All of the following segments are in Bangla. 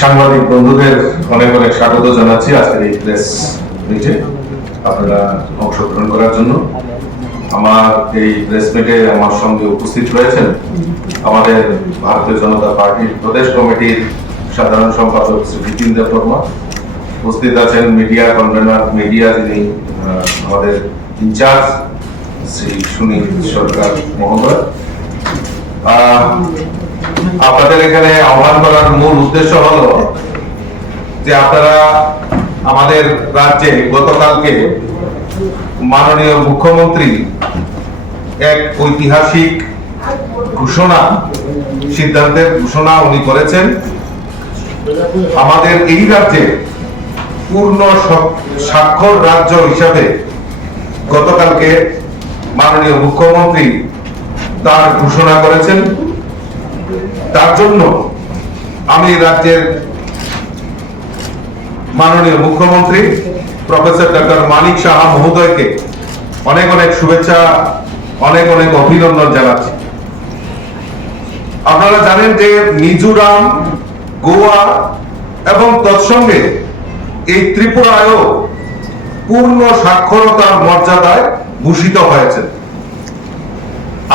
সাংবাদিক বন্ধুদের অনেক অনেক স্বাগত জানাচ্ছি আজকের এই প্রেস মিটে আপনারা অংশগ্রহণ করার জন্য। আমার এই প্রেস মিটে আমার সঙ্গে উপস্থিত রয়েছেন আমাদের ভারতীয় জনতা পার্টির প্রদেশ কমিটির সাধারণ সম্পাদক শ্রী বিপিন দেববর্মা, উপস্থিত আছেন মিডিয়া কনভেনার মিডিয়া যিনি আমাদের ইনচার্জ শ্রী সুনীল সরকার মহোদয়। আপনাদের এখানে আহ্বান করার মূল উদ্দেশ্য হলো যে আপনারা আমাদের রাজ্যে গতকালকে মাননীয় মুখ্যমন্ত্রী এক ঐতিহাসিক সিদ্ধান্তের ঘোষণা উনি করেছেন। আমাদের এই রাজ্যে পূর্ণ স্বাক্ষর রাজ্য হিসাবে গতকালকে মাননীয় মুখ্যমন্ত্রী তার ঘোষণা করেছেন। তার জন্য আমি রাজ্যের মাননীয় মুখ্যমন্ত্রী প্রফেসর ডক্টর মানিক সাহা মহোদয়কে অনেক অনেক শুভেচ্ছা, অনেক অনেক অভিনন্দন জানাচ্ছি। আপনারা জানেন যে মিজোরাম, গোয়া এবং তৎসঙ্গে এই ত্রিপুরায়ও পূর্ণ সাক্ষরতার মর্যাদায় ভূষিত হয়েছে।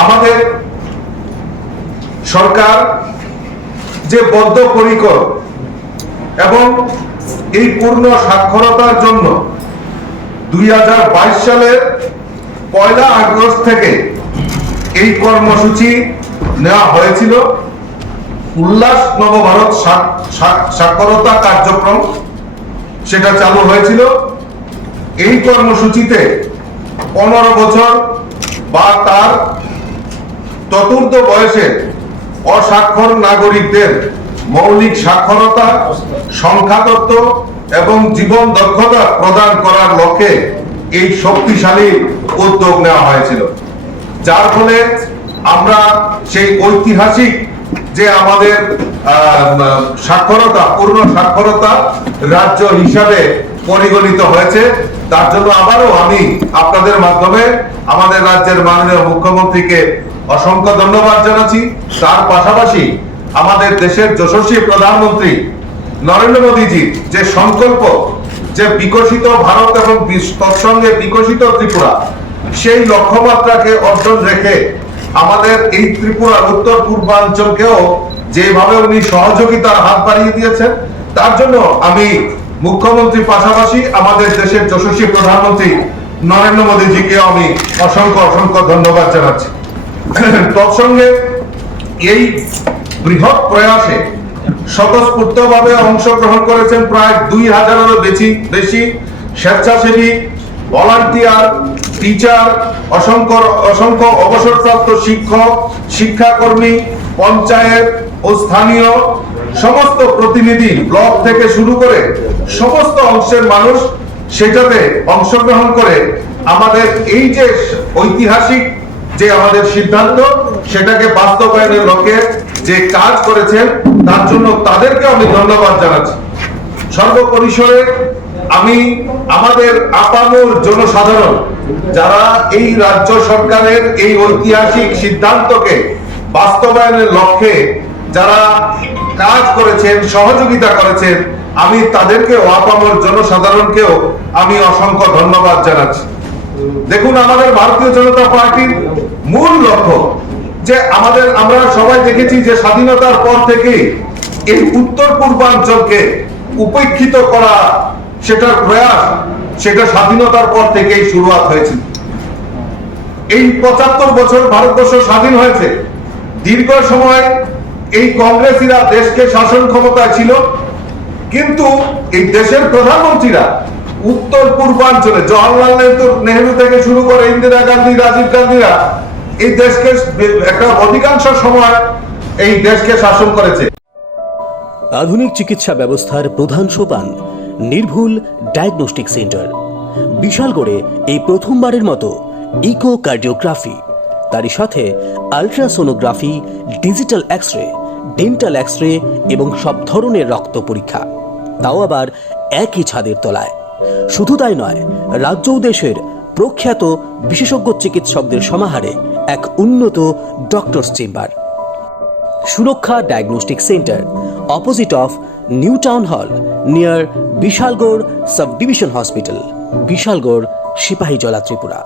আমাদের সরকার যে বদ্ধপরিকর এবং এই পূর্ণ সাক্ষরতার জন্য 2022 সালের 1 আগস্ট থেকে এই কর্মসূচি নেওয়া হয়েছিল। উল্লাস নবভারত সাক্ষরতা কার্যক্রম সেটা চালু হয়েছিল। এই কর্মসূচিতে 15 বছর বা তার চতুর্থ বয়সের অসাক্ষর নাগরিকদের মৌলিক সাক্ষরতা, সংখ্যাতত্ত্ব এবং জীবন দক্ষতা প্রদান করার লক্ষ্যে এই শক্তিশালী উদ্যোগ নেওয়া হয়েছিল, যার ফলে আমরা সেই ঐতিহাসিক যে আমাদের সাক্ষরতা, পূর্ণ সাক্ষরতা রাজ্য হিসাবে পরিগণিত হয়েছে। তার জন্য আবারও আমি আপনাদের মাধ্যমে আমাদের রাজ্যের মাননীয় মুখ্যমন্ত্রীকে অসংখ্য ধন্যবাদ জানাচ্ছি। তার পাশাপাশি আমাদের দেশের যশস্বী প্রধানমন্ত্রী নরেন্দ্র মোদীজি যে সংকল্প, যে বিকশিত ভারত এবং তৎসঙ্গে বিকশিত ত্রিপুরা, সেই লক্ষ্যমাত্রাকে অর্জন রেখে আমাদের এই ত্রিপুরার উত্তর পূর্বাঞ্চলকেও যেভাবে উনি সহযোগিতার হাত বাড়িয়ে দিয়েছেন, তার জন্য আমি মুখ্যমন্ত্রীর পাশাপাশি আমাদের দেশের যশস্বী প্রধানমন্ত্রী নরেন্দ্র মোদীজিকে আমি অসংখ্য অসংখ্য ধন্যবাদ জানাচ্ছি। তৎসঙ্গে এই বৃহৎ প্রয়াসে স্বতঃস্ফূর্তভাবে অংশগ্রহণ করেছেন প্রায় 2000-এরও বেশি স্বেচ্ছাসেবী, ভলান্টিয়ার, টিচার, অসংখ্য অবসরপ্রাপ্ত শিক্ষক, শিক্ষাকর্মী, পঞ্চায়েত ও স্থানীয় সমস্ত প্রতিনিধি, ব্লক থেকে শুরু করে সমস্ত অংশের মানুষ সেটাতে অংশগ্রহণ করে আমাদের এই যে ঐতিহাসিক যে আমাদের সিদ্ধান্ত সেটাকে বাস্তবায়নের লক্ষ্যে যে কাজ করেছেন, তার জন্য তাদেরকে আমি ধন্যবাদ জানাচ্ছি। সর্বপরিসরে আমি আমাদের আপামর জনসাধারণ যারা এই রাজ্য সরকারের এই ঐতিহাসিক সিদ্ধান্তকে বাস্তবায়নের লক্ষ্যে যারা কাজ করেছেন, সহযোগিতা করেছেন, আমি তাদেরকেও, আপামর জনসাধারণকেও আমি অসংখ্য ধন্যবাদ জানাচ্ছি। দেখুন, আমাদের ভারতীয় জনতা পার্টির মূল লক্ষ্য যে আমরা সবাই দেখেছি যে স্বাধীনতার পর থেকে এই উত্তর পূর্বাঞ্চলকে উপেক্ষিত করা, সেটার প্রয়াস, সেটা স্বাধীনতার পর থেকেই শুরুয়াত হয়েছিল। এই 75 বছর ভারতবর্ষ স্বাধীন হয়েছে। দীর্ঘ সময় এই কংগ্রেসীরা দেশকে শাসন ক্ষমতায় ছিল, কিন্তু এই দেশের প্রধানমন্ত্রীরা উত্তর পূর্বাঞ্চলে জওহরলাল নেহরু থেকে শুরু করে ইন্দিরা গান্ধী, রাজীব গান্ধীরা এই দেশকে একটা অধিকাংশ সময় এই দেশকে শাসন করেছে। আধুনিক চিকিৎসা ব্যবস্থার প্রধান সোপান নির্ভুল ডায়াগনস্টিক সেন্টার। বিশালগড়ে এই প্রথমবারের মতো ইকোকার্ডিওগ্রাফি, তারই সাথে ultrasonography, digital X-ray, dental X-ray এবং সব ধরনের রক্ত পরীক্ষা, তাও আবার একই ছাদের তলায়। শুধু তাই নয়, রাজ্য ও দেশের প্রখ্যাত বিশেষজ্ঞ চিকিৎসকদের সমাহারে এক উন্নত doctors chamber. Suraksha diagnostic centre, opposite of New Town Hall near Bishalgarh sub division hospital, Bishalgarh, Sepahijala, Tripura.